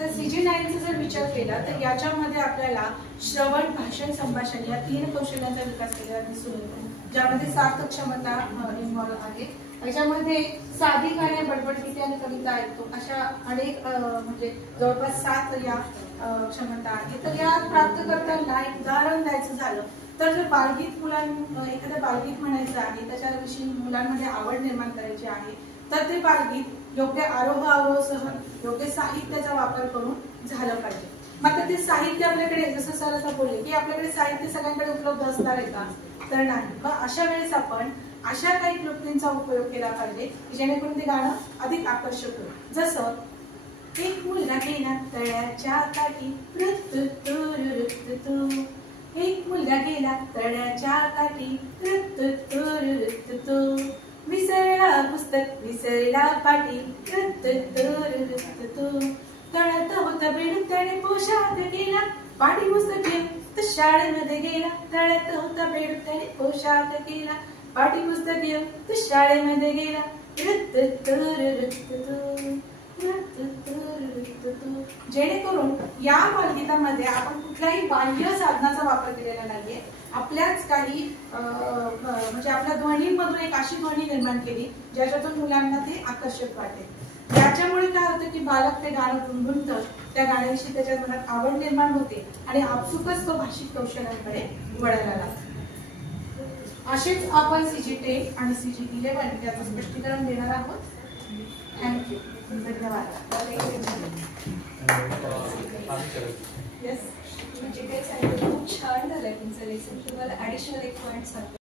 तर CG9चा जर विचार केला तर याच्यामध्ये आपल्याला श्रवण, भाषण, संभाषण या 3 कौशल्यांचा विकास केलेला दिसून येतो, ज्यामध्ये सार्थ क्षमता इन्व्हॉल्व आहे. याच्यामध्ये साधी गाणे, बडबडगीते आणि कविता ऐकतो अशा अनेक म्हणजे जवळपास 7 या क्षमता आहेत. तर या प्राप्त करताना एक उदाहरण द्यायचं झालं तर जर बालगीत एखादं बालगीत म्हणायचं आहे, त्याच्याविषयी मुलांमध्ये आवड निर्माण करायची आहे, तर ते बालगीत योग्य आरोह अवरोहासह योग्य साहित्याचा वापर करून झालं पाहिजे. मात्र ते साहित्य आपल्याकडे, जसं सर आता बोलले की आपल्याकडे साहित्य सगळ्यांकडे उपलब्ध असणार आहे का, तर नाही. मग अशा वेळेस आपण अशा काही कृतींचा उपयोग केला पाहिजे जेणेकरून ते गाणं अधिक आकर्षक होईल. जसं एक मुलगा गेला तळ्याच्या काठी, एक मुलगा गेला तळ्याच्या काठी, विसरला पुस्तक विसरला पाटी, तळ्यात होता बेडूक त्याने पोशाख केला, पाटी पुस्तक घेऊन तो शाळेमध्ये गेला. तळ्यात होता बेडूक त्याने पोशाख केला, पाटी पुस्तक घेऊन तो शाळेमध्ये गेला. जेणेकरून या बालगीतामध्ये आपण कुठल्याही बाह्य साधनाचा वापर केलेला नाहीये, आपल्याच काही म्हणजे आपल्या ध्वनीमधून एक अशी ध्वनी निर्माण केली ज्याच्यातून मुलांना ते आकर्षक वाटेल. त्याच्यामुळे काय होतं की बालक ते गाणं गुणगुणतं, त्या गाण्याविषयी त्याच्या मनात आवड निर्माण होते आणि आपसुकच तो भाषिक कौशल्यांकडे वळायला लागतो. असेच आपण CG10 आणि CG11 याचं स्पष्टीकरण देणार आहोत. थँक्यू, धन्यवाद. येस, खूप छान झालंय तुमचं लेसन. तुम्हाला ऍडिशनल एक पॉइंट सांगतो.